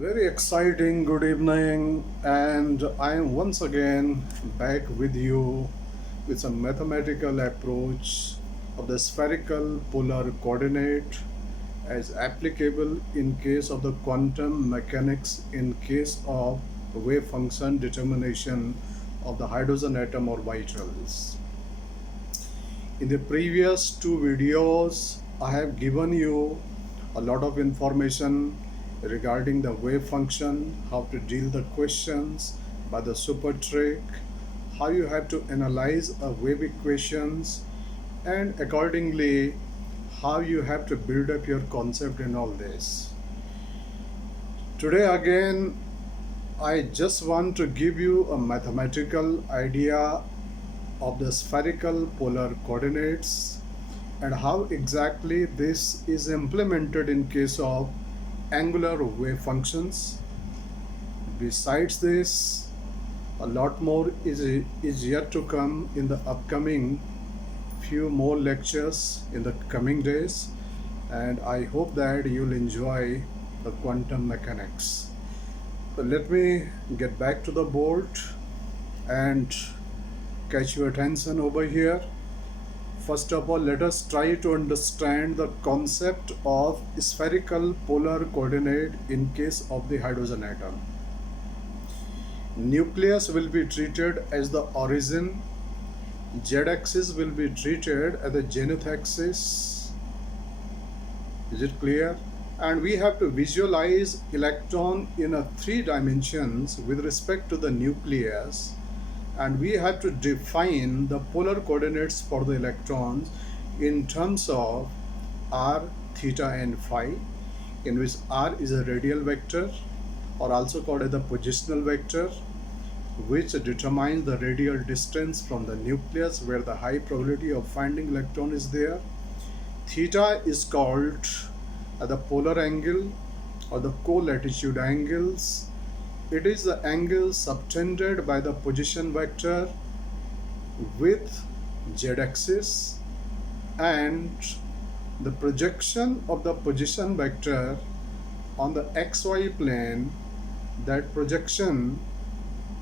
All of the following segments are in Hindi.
Very exciting, good evening, and I am once again back with you with a mathematical approach of the spherical polar coordinate as applicable in case of the quantum mechanics in case of wave function determination of the hydrogen atom orbitals. In the previous two videos, I have given you a lot of information regarding the wave function, how to deal the questions by the super trick, how you have to analyze a wave equations, and accordingly how you have to build up your concept in all this. Today again, I just want to give you a mathematical idea of the spherical polar coordinates and how exactly this is implemented in case of angular wave functions. Besides this, a lot more is yet to come in the upcoming few more lectures in the coming days, and I hope that you'll enjoy the quantum mechanics. So let me get back to the board and catch your attention over here. First of all, let us try to understand the concept of spherical polar coordinate in case of the hydrogen atom. Nucleus will be treated as the origin, z-axis will be treated as the zenith axis. Is it clear? And we have to visualize electron in a 3 dimensions with respect to the nucleus, and we have to define the polar coordinates for the electrons in terms of r, theta and phi, in which r is a radial vector or also called as the positional vector, which determines the radial distance from the nucleus where the high probability of finding electron is there. Theta is called the polar angle or the co-latitude angles. It is the angle subtended by the position vector with z-axis, and the projection of the position vector on the xy plane, that projection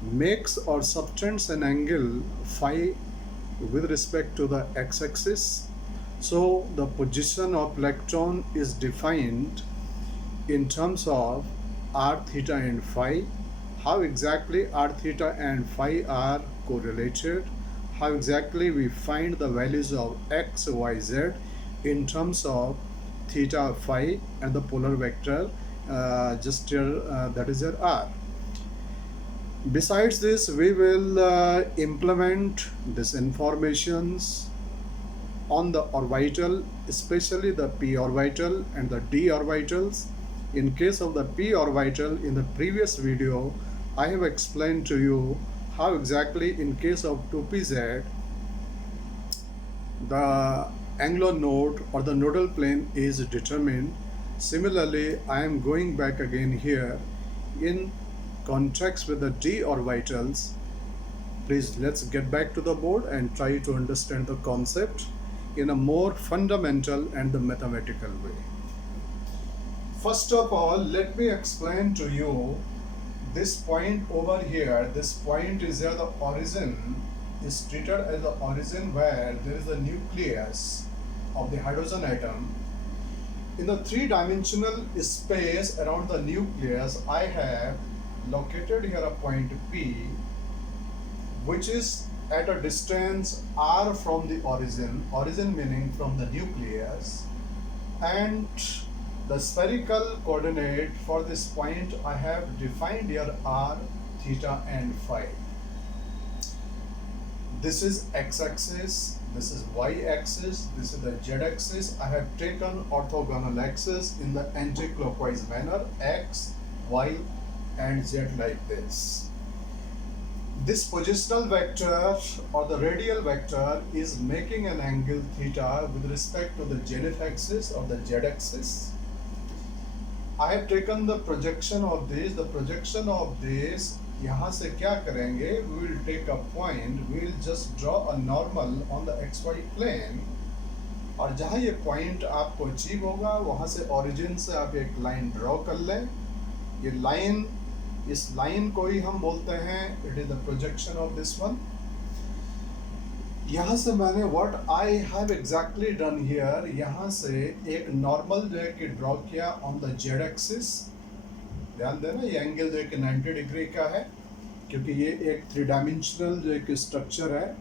makes or subtends an angle phi with respect to the x-axis. So the position of electron is defined in terms of r, theta and phi. How exactly r, theta and phi are correlated, how exactly we find the values of x, y, z in terms of theta, phi and the polar vector just here, that is your r. Besides this, we will implement these informations on the orbital, especially the p orbital and the d orbitals. In case of the p orbital, in the previous video I have explained to you how exactly in case of 2pz the angular node or the nodal plane is determined. Similarly, I am going back again here in context with the d orbitals. Please, let's get back to the board and try to understand the concept in a more fundamental and the mathematical way. First of all, let me explain to you this point over here. This point is here, the origin is treated as the origin where there is a nucleus of the hydrogen atom. In the 3-dimensional space around the nucleus, I have located here a point P, which is at a distance r from the origin meaning from the nucleus, and the spherical coordinate for this point I have defined here r, theta and phi. This is x-axis, this is y-axis, this is the z-axis. I have taken orthogonal axis in the anti-clockwise manner, x, y and z like this. This positional vector or the radial vector is making an angle theta with respect to the zenith axis or the z-axis. I have taken the projection of this. The projection of this, यहाँ से क्या करेंगे? We will take a point. We will just draw a normal on the xy plane. और जहाँ ये point आपको अचीव होगा, वहाँ से origin से आप एक line draw कर लें. ये लाइन, इस लाइन को ही हम बोलते हैं it is the projection of this one. यहाँ से मैंने what I have exactly done here, यहाँ से एक नॉर्मल जो है कि ड्रॉ किया ऑन द जेड एक्सिस। ध्यान देना ये एंगल जो है कि 90 डिग्री का है, क्योंकि ये एक 3 डायमेंशनल जो एक स्ट्रक्चर है।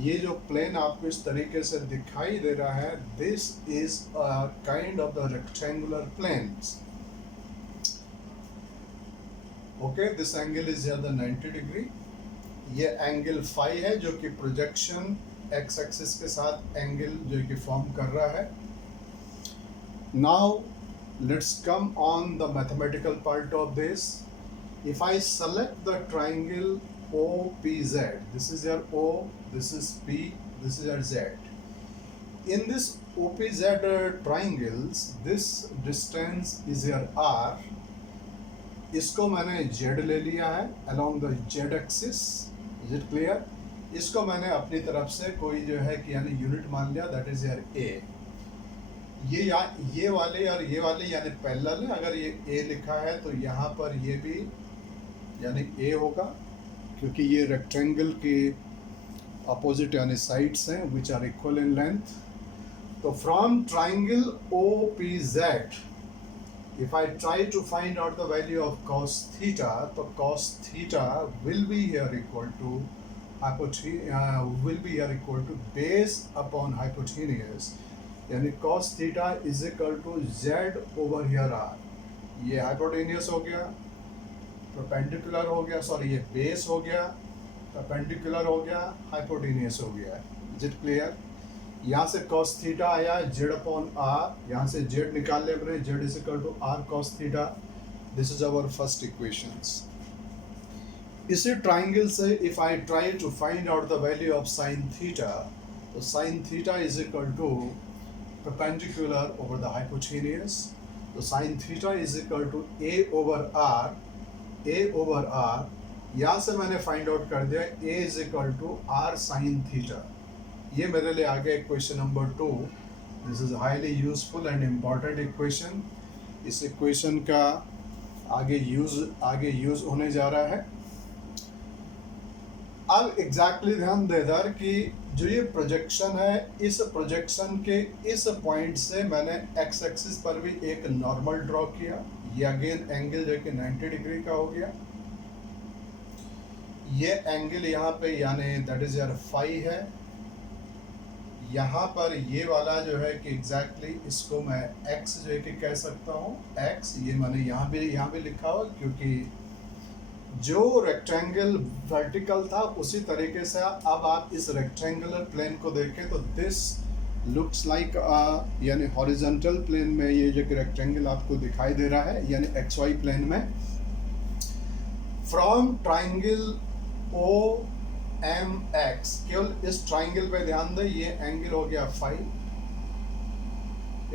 ये जो प्लेन आपको इस तरीके से दिखाई दे रहा है, this is a kind of the rectangular planes. Okay, this angle is here the 90 degree. ये एंगल फाई है जो कि प्रोजेक्शन एक्स एक्सिस के साथ एंगल जो कि फॉर्म कर रहा है। Now let's come on the mathematical part of this. If I select the triangle OPZ, this is your O, this is P, this is your Z. In this OPZ triangles, this distance is your R. इसको मैंने Z ले लिया है along the Z axis. Is it clear? इसको मैंने अपनी तरफ से कोई जो है कि यानी यूनिट मान लिया, that is your A. ये वाले और ये वाले यानी पैरेलल है। अगर ये A लिखा है तो यहाँ पर ये भी यानी A होगा, क्योंकि ये रेक्टेंगल के अपोजिट यानी साइड्स हैं which are equal in length. तो from triangle OPZ if I try to find out the value of cos theta, तो cos theta will be here equal to base upon hypotenuse, यानी cos theta is equal to Z over here R। ये हाइपोटेनियस हो गया, परपेंडिकुलर हो गया, सॉरी ये बेस हो गया, परपेंडिकुलर हो गया, हाइपोटेनियस हो गया। Is it clear? यहाँ से cos थीटा आया Z अपॉन R, यहाँ से Z निकाल ले अपने, Z is equal to R cos theta. This is our first equations. इसी ट्राइंगल से if I try to find out the value of sin theta, तो sin theta is equal to perpendicular over the hypotenuse. तो sin theta is equal to A over R, A over R। यहाँ से मैंने फाइंड आउट कर दिया A is equal to R sine theta. ये मेरे लिए आ गया equation number 2। This is highly useful and important equation. इस इक्वेशन का आगे यूज होने जा रहा है। अब एग्जैक्टली ध्यान दे दर कि जो ये प्रोजेक्शन है, इस प्रोजेक्शन के इस पॉइंट से मैंने एक्स एक्सिस पर भी एक नॉर्मल ड्रॉ किया। ये अगेन एंगल जो कि 90 डिग्री का हो गया। ये एंगल यहाँ पे यानी दैट इज यार फाई है। यहाँ पर ये वाला जो है कि एग्जैक्टली इसको मैं एक्स जो है कि कह सकता हूँ एक्स। ये मैंने यहाँ भी लिखा हुआ, क्योंकि जो रेक्टेंगल वर्टिकल था उसी तरीके से अब आप इस रेक्टेंगुलर प्लेन को देखें तो दिस लुक्स लाइक यानी हॉरिजॉन्टल प्लेन में ये जो रेक्टेंगल आपको दिखाई दे रहा है, यानी XY प्लेन में। फ्रॉम ट्राइंगल OMX, केवल इस ट्राइंगल पे ध्यान दें, ये एंगल हो गया फाई,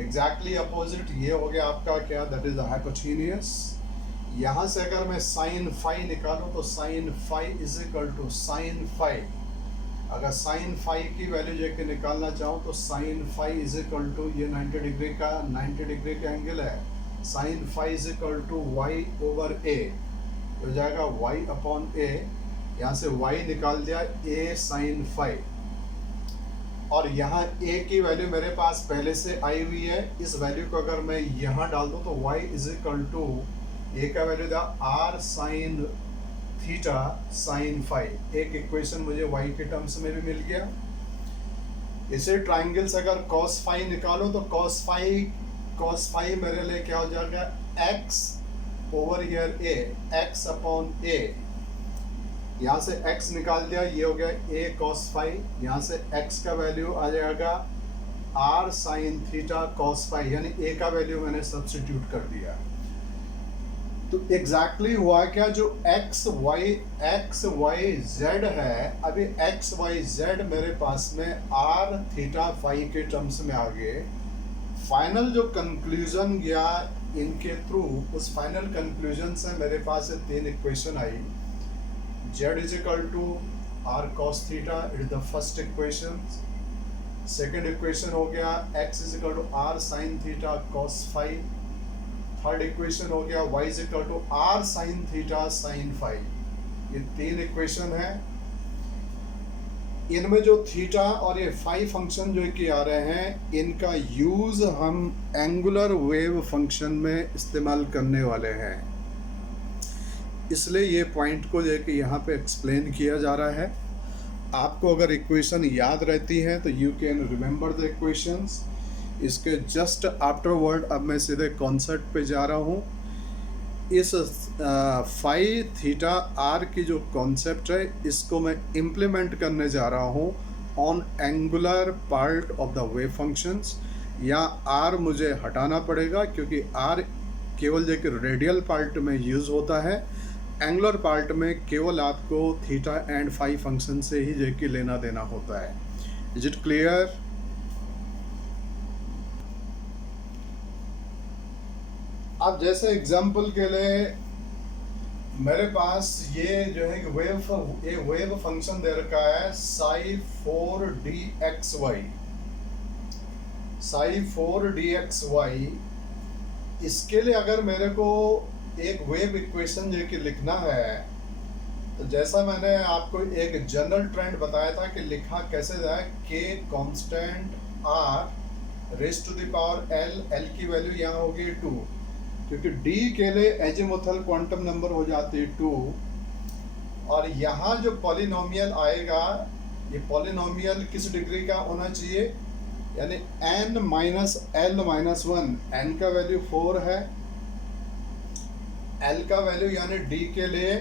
एग्जैक्टली अपोजिट ये हो गया आपका क्या, दैट इज द हाइपोटेनियस। यहाँ से अगर मैं साइन फाई निकालूं तो sine phi is equal to sine phi. अगर साइन फाई की वैल्यू जो कि निकालना चाहूँ तो sine phi is equal to ये 90 डिग्री का एंगल है। Sine phi is equal to Y over A, हो जाएगा वाई अपॉन ए। यहाँ से वाई निकाल दिया ए साइन फाई, और यहाँ ए की वैल्यू मेरे पास पहले से आई हुई है। इस वैल्यू को अगर मैं यहाँ डाल दूँ तो Y is equal to A का वैल्यू था R sine theta sine phi. एक इक्वेशन मुझे वाई के टर्म्स में भी मिल गया। इसे ट्राइंगल से अगर cos फाई निकालो तो cos फाई मेरे लिए क्या हो जाएगा, x over here a, x upon a। यहाँ से x निकाल दिया, ये हो गया a cos फाई। यहाँ से x का वैल्यू आ जाएगा r sine theta cos phi, यानी a का वैल्यू मैंने सब्स्टिट्यूट कर दिया। तो एग्जैक्टली हुआ क्या, जो एक्स वाई जेड है, अभी एक्स वाई जेड मेरे पास में आर थीटा फाई के टर्म्स में आ गए। फाइनल जो कंक्लूजन गया इनके थ्रू, उस फाइनल कंक्लूजन से मेरे पास 3 इक्वेशन आई। Z is equal to R cos theta, it is the first equation. Second equation हो गया X is equal to R sine theta cos phi. Third equation हो गया y is equal to R sine theta sine phi. ये 3 इक्वेशन है। इनमें जो थीटा और ये फाई फंक्शन जो कि आ रहे हैं, इनका यूज हम एंगुलर वेव फंक्शन में इस्तेमाल करने वाले हैं, इसलिए ये पॉइंट को जो कि यहाँ पे एक्सप्लेन किया जा रहा है। आपको अगर इक्वेशन याद रहती है तो you can remember the equations. इसके जस्ट आफ्टरवर्ड अब मैं सीधे कॉन्सेप्ट पे जा रहा हूँ। इस फाई थीटा आर की जो कॉन्सेप्ट है, इसको मैं इम्प्लीमेंट करने जा रहा हूँ on angular part of the wave functions. या आर मुझे हटाना पड़ेगा क्योंकि आर केवल जो कि रेडियल पार्ट में यूज़ होता है, एंगुलर पार्ट में केवल आपको थीटा एंड फाई फंक्शन से ही जो कि लेना देना होता है। Is it clear? अब जैसे एग्जांपल के लिए मेरे पास ये जो है वेव फंक्शन दे रखा है साई 4dxy, साई 4dxy। इसके लिए अगर मेरे को एक वेव इक्वेशन जो कि लिखना है, तो जैसा मैंने आपको एक जनरल ट्रेंड बताया था कि लिखा कैसे जाए, k constant r raise to the power l की वैल्यू यहाँ होगी 2, क्योंकि d के लिए एजीमुथल क्वांटम नंबर हो जाती है 2। और यहाँ जो पॉलिनोमियल आएगा, ये पॉलिनोमियल किस डिग्री का होना चाहिए, यानी n minus l minus 1। n का वैल्यू 4 है, l का वैल्यू यानी d के लिए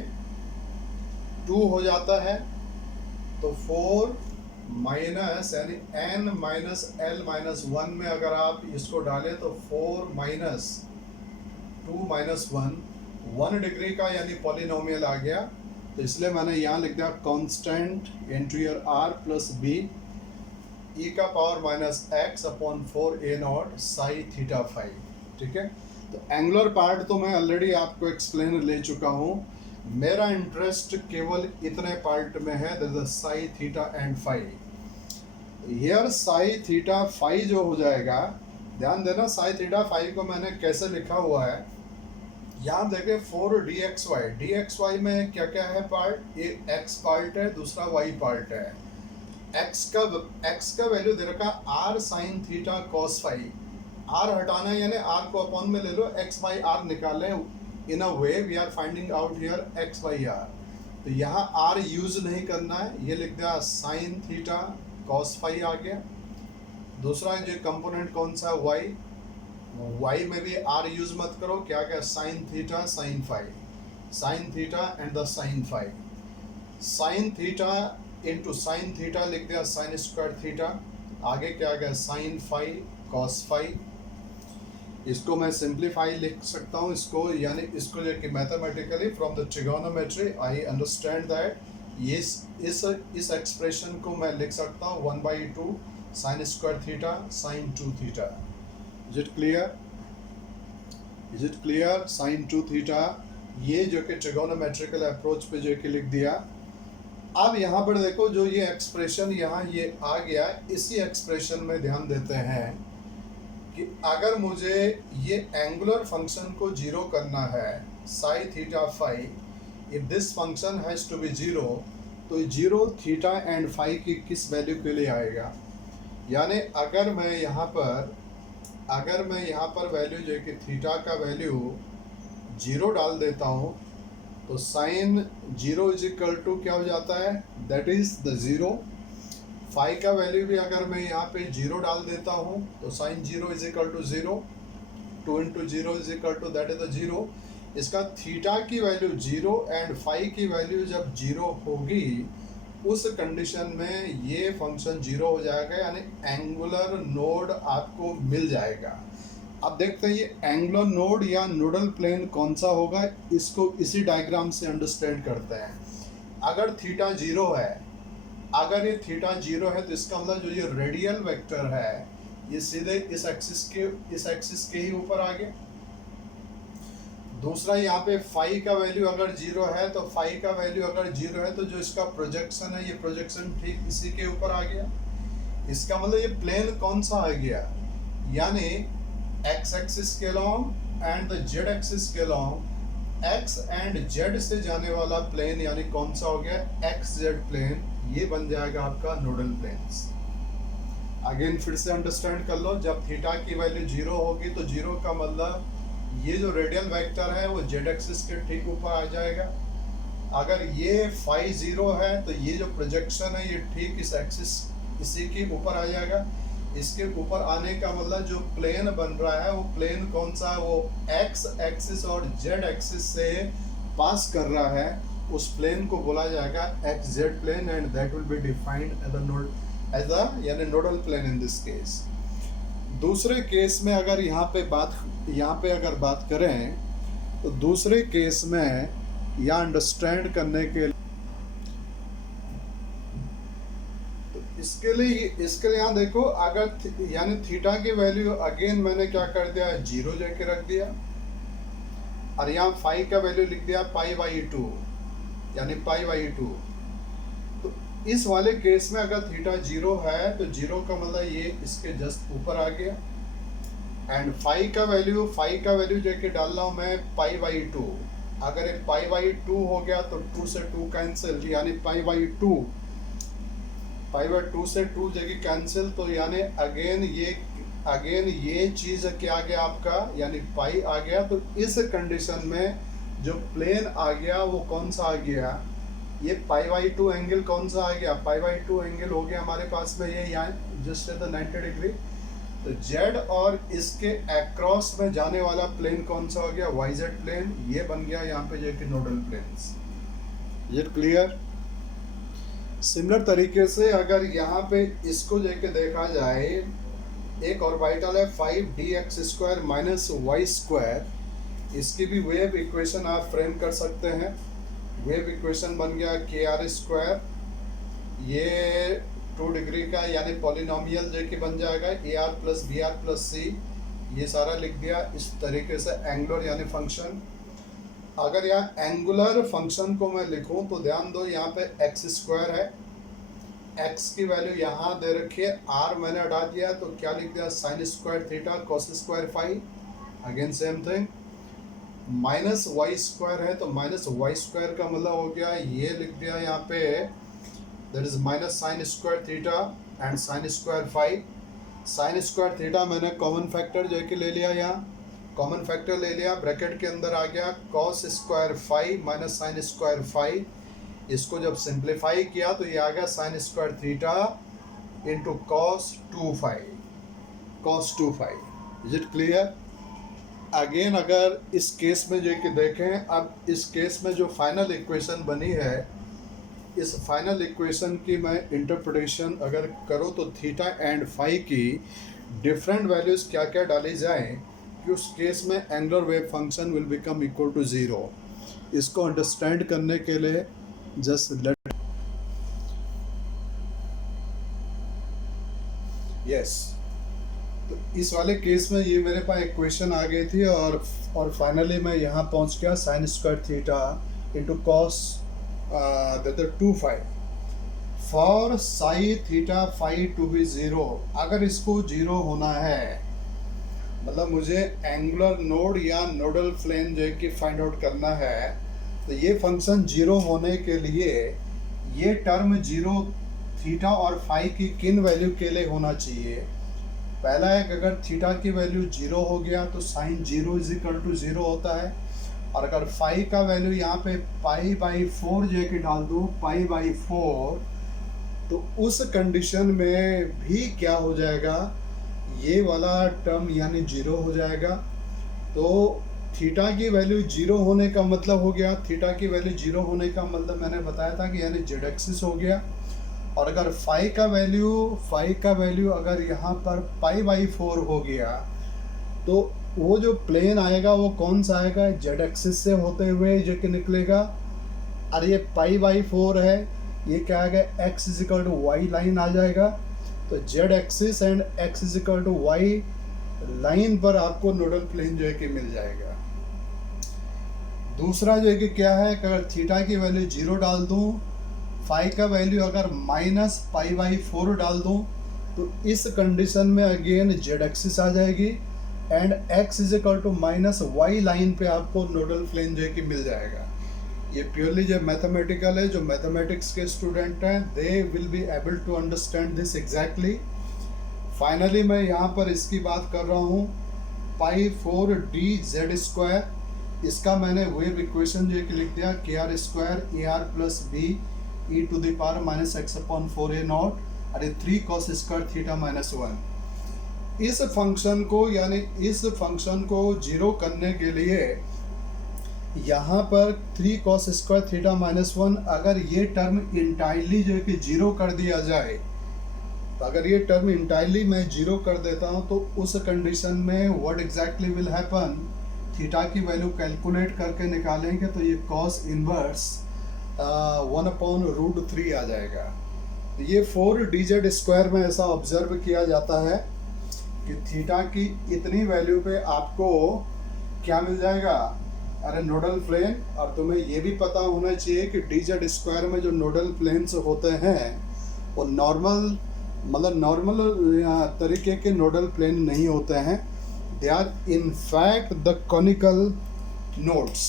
2 हो जाता है, तो 4 माइनस यानी n माइनस l माइनस 1 में अगर आप इसको डालें तो 4 माइनस 2 माइनस 1 डिग्री का यानी पॉलिनोमियल आ गया। तो इसलिए मैंने यहाँ लिख दिया constant into your r plus b e का power minus x upon 4a0 psi theta phi. ठीक है, तो एंगुलर पार्ट तो मैं ऑलरेडी आपको एक्सप्लेन ले चुका हूँ। मेरा इंटरेस्ट केवल इतने पार्ट में है, that is psi theta and phi. Here psi theta phi जो हो जाएगा, ध्यान देना साई थीटा फाई को मैंने कैसे लिखा हुआ है। यहाँ देखें 4dxy में क्या क्या है पार्ट, एक x पार्ट है, दूसरा y पार्ट है। x का वैल्यू दे रखा r sine theta cos phi. r हटाना है यानी r को अपॉन में ले लो, x बाई r निकालें। In a way we are finding out here x by r। तो यहाँ r यूज नहीं करना है, ये लिख दिया साइन थीटा कॉस फाई आ गया। दूसरा जो कंपोनेंट कौन सा y, y में भी r यूज मत करो, क्या क्या sine theta sine phi, sine theta and the sine phi. Sine theta into sine theta लिख दिया साइन स्क्वायर थीटा, आगे क्या गया साइन फाई कॉस फाई। इसको मैं सिंप्लीफाई लिख सकता हूँ इसको, यानी इसको लेके mathematically from the trigonometry I understand that इस एक्सप्रेशन को मैं लिख सकता हूँ 1/2 sine square theta sine 2 theta. Is it clear? Is it clear? Sine 2 theta, ये जो कि ट्रिगोनोमेट्रिकल अप्रोच पे जो कि लिख दिया। अब यहाँ पर देखो जो ये एक्सप्रेशन यहाँ ये आ गया, इसी एक्सप्रेशन में ध्यान देते हैं कि अगर मुझे ये एंगुलर फंक्शन को जीरो करना है psi theta phi, if this function has to be zero, तो जीरो थीटा एंड फाई की किस वैल्यू के लिए आएगा। यानी अगर मैं यहाँ पर वैल्यू जो कि थीटा का वैल्यू जीरो डाल देता हूँ, तो sine zero is equal to क्या हो जाता है, that is the zero. Phi का वैल्यू भी अगर मैं यहाँ पे जीरो डाल देता हूँ तो sine zero is equal to zero, 2 into zero is equal to that is the zero. इसका थीटा की वैल्यू जीरो एंड फाई की वैल्यू जब जीरो होगी, उस कंडीशन में ये फंक्शन जीरो हो जाएगा, यानी एंगुलर नोड आपको मिल जाएगा। अब देखते हैं ये एंगुलर नोड या नोडल प्लेन कौन सा होगा, इसको इसी डायग्राम से अंडरस्टैंड करते हैं। अगर थीटा जीरो है, अगर ये थीटा जीरो है तो इसका मतलब जो ये रेडियल वेक्टर है ये सीधे इस एक्सिस के ही ऊपर आ गया। दूसरा यहाँ पे फाई का वैल्यू अगर जीरो है, तो फाई का वैल्यू अगर जीरो है तो जो इसका प्रोजेक्शन है, ये प्रोजेक्शन ठीक इसी के ऊपर आ गया। इसका मतलब ये प्लेन कौन सा आ गया, यानी एक्स एक्सिस के along and the Z axis के अलॉन्ग एक्स एंड जेड से जाने वाला प्लेन यानी कौन सा हो गया, एक्स जेड प्लेन, ये बन जाएगा आपका नोडल प्लेन्स। अगेन फिर से अंडरस्टैंड कर लो, जब थीटा की वैल्यू जीरो होगी तो जीरो का मतलब ये जो रेडियल वेक्टर है वो जेड एक्सिस के ठीक ऊपर आ जाएगा। अगर ये फाई जीरो है तो ये जो प्रोजेक्शन है ये ठीक इस एक्सिस इसी के ऊपर आ जाएगा। इसके ऊपर आने का मतलब जो प्लेन बन रहा है वो प्लेन कौन सा है, वो एक्स एक्सिस और जेड एक्सिस से पास कर रहा है, उस प्लेन को बोला जाएगा X Z plane and that will be defined as a यानी nodal plane in this case. दूसरे केस में अगर यहाँ पे अगर बात करें तो दूसरे केस में या अंडरस्टैंड करने के इसके लिए यहाँ देखो, अगर यानी थीटा की वैल्यू अगेन मैंने क्या कर दिया, जीरो जाके रख दिया, और यहाँ फाई का वैल्यू लिख दिया पाई बाई टू यानी पाई बाई टू। तो इस वाले केस में अगर थीटा जीरो है तो जीरो का मतलब ये इसके जस्ट ऊपर आ गया, एंड फाई का वैल्यू जाके डाल रहा हूँ मैं पाई बाई टू। अगर एक पाई बाई टू हो गया तो टू से टू कैंसिल, यानी पाई बाई टू से टू जगह कैंसिल, तो यानी अगेन ये चीज क्या आ गया आपका, यानी पाई आ गया। तो इस कंडीशन में जो प्लेन आ गया वो कौन सा आ गया, ये पाई बाई टू एंगल कौन सा आ गया, पाई बाई टू एंगल हो गया हमारे पास में ये यहाँ जस्ट एट द 90 डिग्री। तो जेड और इसके अक्रॉस में जाने वाला प्लेन कौन सा हो गया, वाई जेड प्लेन, ये बन गया यहाँ पे जो कि नोडल प्लेन्स। ये क्लियर। सिमिलर तरीके से अगर यहाँ पे इसको लेके देखा जाए, एक ऑर्बिटल है 5dx² माइनस वाई स्क्वायर, इसकी भी वेव इक्वेशन आप फ्रेम कर सकते हैं। वेव इक्वेशन बन गया kr², ये 2 डिग्री का यानी पॉलिनोमियल जो कि बन जाएगा ar plus B R plus C, ये सारा लिख दिया। इस तरीके से एंगुलर यानी फंक्शन, अगर यहाँ एंगुलर फंक्शन को मैं लिखूं तो ध्यान दो यहाँ पे x² है, x की वैल्यू यहाँ दे रखी है, r मैंने हटा दिया तो क्या लिख दिया sine square theta cos square phi, again same thing. Minus Y square है तो माइनस वाई स्क्वायर का मतलब हो गया, ये लिख दिया यहाँ पे that is minus sine square theta and sine square phi. Sine square theta मैंने कॉमन फैक्टर जो कि ले लिया, यहाँ कॉमन फैक्टर ले लिया, ब्रैकेट के अंदर आ गया cos square phi minus sine square phi. इसको जब सिंप्लीफाई किया तो ये आ गया sine square theta into cos 2 phi. Is it clear. Again अगर इस केस में जो कि देखें, अब इस केस में जो फाइनल इक्वेशन बनी है, इस फाइनल इक्वेशन की मैं इंटरप्रिटेशन अगर करूँ तो थीटा एंड फाई की डिफरेंट वैल्यूज़ क्या क्या डाली जाएं कि उस केस में angular wave function will become equal to zero. इसको अंडरस्टैंड करने के लिए जस्ट लेट यस। तो इस वाले केस में ये मेरे पास इक्वेशन आ गई थी और फाइनली मैं यहाँ पहुँच गया sine square theta into cos 2 phi for psi theta phi to be zero. अगर इसको ज़ीरो होना है मतलब मुझे एंगुलर नोड या नोडल प्लेन जो कि फाइंड आउट करना है, तो ये फंक्शन जीरो होने के लिए ये टर्म जीरो थीटा और फाई की किन वैल्यू के लिए होना चाहिए। पहला है कि अगर थीटा की वैल्यू जीरो हो गया तो sine zero is equal to zero होता है, और अगर फाई का वैल्यू यहाँ पे पाई बाई 4 जो कि डाल दूँ पाई बाई 4, तो उस कंडीशन में भी क्या हो जाएगा, ये वाला टर्म यानी जीरो हो जाएगा। तो थीटा की वैल्यू जीरो होने का मतलब हो गया, थीटा की वैल्यू जीरो होने का मतलब मैंने बताया था कि यानी जेड एक्सिस हो गया। और अगर फाई का वैल्यू अगर यहाँ पर पाई बाई 4 हो गया तो वो जो प्लेन आएगा वो कौन सा आएगा, जेड एक्सिस से होते हुए जो कि निकलेगा। और ये पाई बाई 4 है, ये क्या आएगा X is equal to Y line आ जाएगा। तो Z axis and X is equal to Y line पर आपको नोडल प्लेन जो है कि मिल जाएगा। दूसरा जो है कि क्या है कि अगर थीटा की वैल्यू जीरो डाल दूं, फाई का वैल्यू अगर माइनस पाई बाई 4 डाल दूं, तो इस कंडीशन में अगेन जेड एक्सिस आ जाएगी and x is equal to minus Y line पे आपको नोडल प्लेन जो है कि मिल जाएगा। ये प्योरली जो मैथमेटिकल है, जो मैथमेटिक्स के स्टूडेंट हैं they will be able to understand this exactly. Finally मैं यहाँ पर इसकी बात कर रहा हूँ पाई 4d z²। इसका मैंने वेव इक्वेशन जो है कि लिख दिया kr² AR plus B e to the power minus x/4a0 अरे 3 cos स्क्वायर थीटा माइनस 1। इस फंक्शन को यानी इस फंक्शन को जीरो करने के लिए यहाँ पर 3 cos स्क्वायर थीटा माइनस 1 अगर ये टर्म इंटायरली जो है कि जीरो कर दिया जाए, तो अगर ये टर्म इंटायरली मैं जीरो कर देता हूँ तो उस कंडीशन में what exactly will happen, theta की वैल्यू कैलकुलेट करके निकालेंगे तो ये cos इनवर्स 1/√3 आ जाएगा। ये 4dz² में ऐसा ऑब्जर्व किया जाता है कि थीटा की इतनी वैल्यू पे आपको क्या मिल जाएगा, अरे नोडल प्लेन। और तुम्हें ये भी पता होना चाहिए कि dz² में जो नोडल प्लेन्स होते हैं वो नॉर्मल मतलब नॉर्मल तरीके के नोडल प्लेन नहीं होते हैं, they are in fact the conical nodes.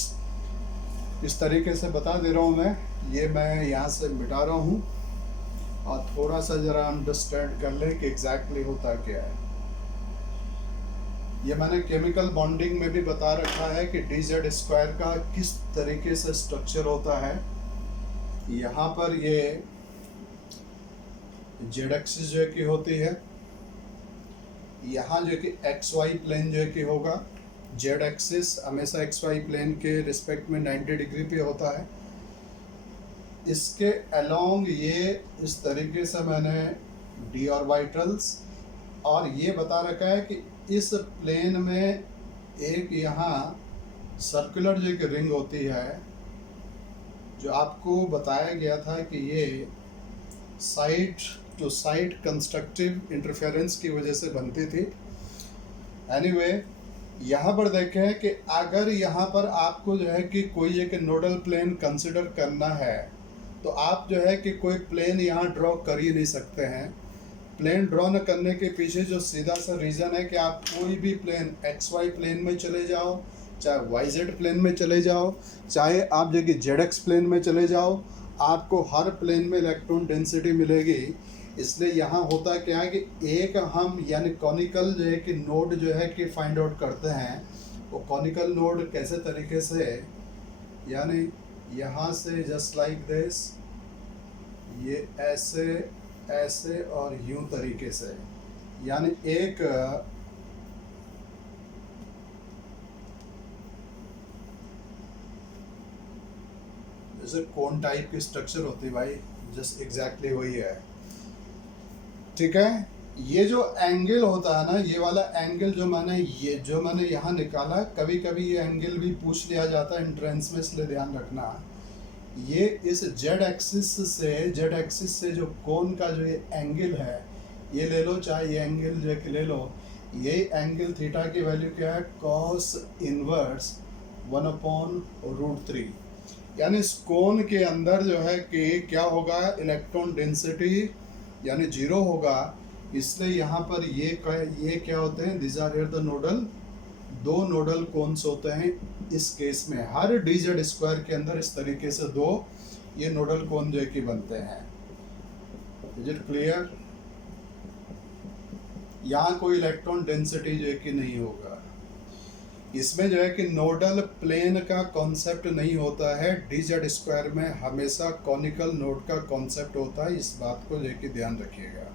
इस तरीके से बता दे रहा हूँ मैं यहाँ से मिटा रहा हूँ और थोड़ा सा ज़रा अंडरस्टैंड कर ले कि एग्जैक्टली होता क्या है। ये मैंने केमिकल बॉन्डिंग में भी बता रखा है कि dz² का किस तरीके से स्ट्रक्चर होता है। यहाँ पर ये z एक्सिस जो है कि होती है, यहाँ जो है कि xy प्लेन जो है कि होगा, z एक्सिस हमेशा xy प्लेन के रिस्पेक्ट में 90 डिग्री पे होता है। इसके अलोंग ये इस तरीके से मैंने d ऑर्बिटल्स और ये बता रखा है कि इस प्लेन में एक यहाँ सर्कुलर जो एक रिंग होती है, जो आपको बताया गया था कि ये side to side constructive interference की वजह से बनती थी। एनीवे यहाँ पर देखें कि अगर यहाँ पर आपको जो है कि कोई एक नोडल प्लेन कंसिडर करना है तो आप जो है कि कोई प्लेन यहाँ ड्रॉ कर ही नहीं सकते हैं। प्लेन ड्रॉ न करने के पीछे जो सीधा सा रीज़न है कि आप कोई भी प्लेन XY प्लेन में चले जाओ, चाहे YZ प्लेन में चले जाओ, चाहे आप जो कि ZX प्लेन में चले जाओ, आपको हर प्लेन में इलेक्ट्रॉन डेंसिटी मिलेगी। इसलिए यहाँ होता क्या है कि एक हम यानी कॉनिकल जो है कि नोड जो है कि फाइंड आउट करते हैं। वो कॉनिकल नोड कैसे तरीके से, यानी यहाँ से जस्ट लाइक दिस, ये ऐसे ऐसे और यूं तरीके से, यानी एक जैसे कोन टाइप की स्ट्रक्चर होती है भाई, जस्ट एग्जैक्टली वही है। ठीक है, ये जो एंगल होता है ना, ये वाला एंगल जो मैंने यहाँ निकाला, कभी कभी ये एंगल भी पूछ लिया जाता है एंट्रेंस में, इसलिए ध्यान रखना। ये इस z एक्सिस से जो कोन का जो ये एंगल है ये ले लो, चाहे ये एंगल जो है कि ले लो, ये एंगल थीटा की वैल्यू क्या है, cos इनवर्स 1/√3। यानी इस कोन के अंदर जो है कि क्या होगा, इलेक्ट्रॉन डेंसिटी यानी जीरो होगा। इसलिए यहाँ पर ये क्या होते हैं, this are here the nodal, दो नोडल कोन्स होते हैं। इस केस में हर dz² के अंदर इस तरीके से दो ये नोडल कोन जो है कि बनते हैं। Is it clear? यहाँ कोई इलेक्ट्रॉन डेंसिटी जो है कि नहीं होगा। इसमें जो है कि नोडल प्लेन का कॉन्सेप्ट नहीं होता है, dz² में हमेशा कॉनिकल नोड का कॉन्सेप्ट होता है। इस बात को जो है कि ध्यान रखिएगा।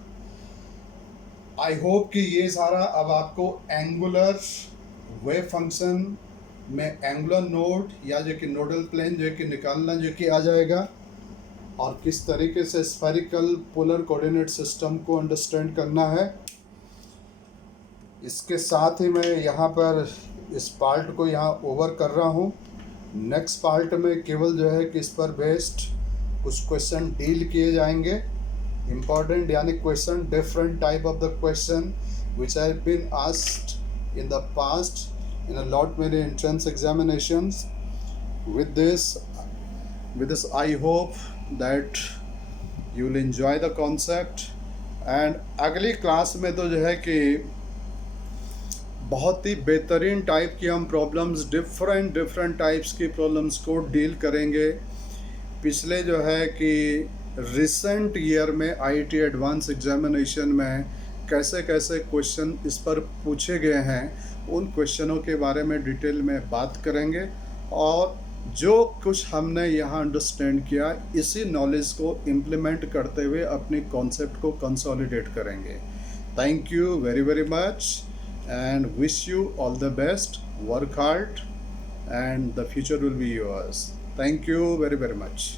आई होप कि ये सारा अब आपको एंगुलर वेव फंक्शन में एंगुलर नोड या जो कि नोडल प्लेन जो कि निकालना जो कि आ जाएगा, और किस तरीके से स्फेरिकल पोलर कोऑर्डिनेट सिस्टम को अंडरस्टैंड करना है। इसके साथ ही मैं यहाँ पर इस पार्ट को यहाँ ओवर कर रहा हूँ। नेक्स्ट पार्ट में केवल जो है कि इस पर बेस्ड कुछ क्वेश्चन डील किए जाएंगे, इम्पॉर्टेंट यानी question, different type of the question which have been asked in the past in a lot many entrance examinations. With this I hope that you will enjoy the concept, and अगली क्लास में तो जो है कि बहुत ही बेहतरीन टाइप की हम प्रॉब्लम्स, डिफरेंट डिफरेंट टाइप्स की प्रॉब्लम्स को डील करेंगे। पिछले जो है कि रिसेंट ईयर में आईआईटी एडवांस एग्जामिनेशन में कैसे कैसे क्वेश्चन इस पर पूछे गए हैं, उन क्वेश्चनों के बारे में डिटेल में बात करेंगे और जो कुछ हमने यहाँ अंडरस्टैंड किया इसी नॉलेज को इम्प्लीमेंट करते हुए अपनी कॉन्सेप्ट को कंसोलिडेट करेंगे। Thank you very very much and wish you all the best. Work hard and the future will be yours. Thank you very very much.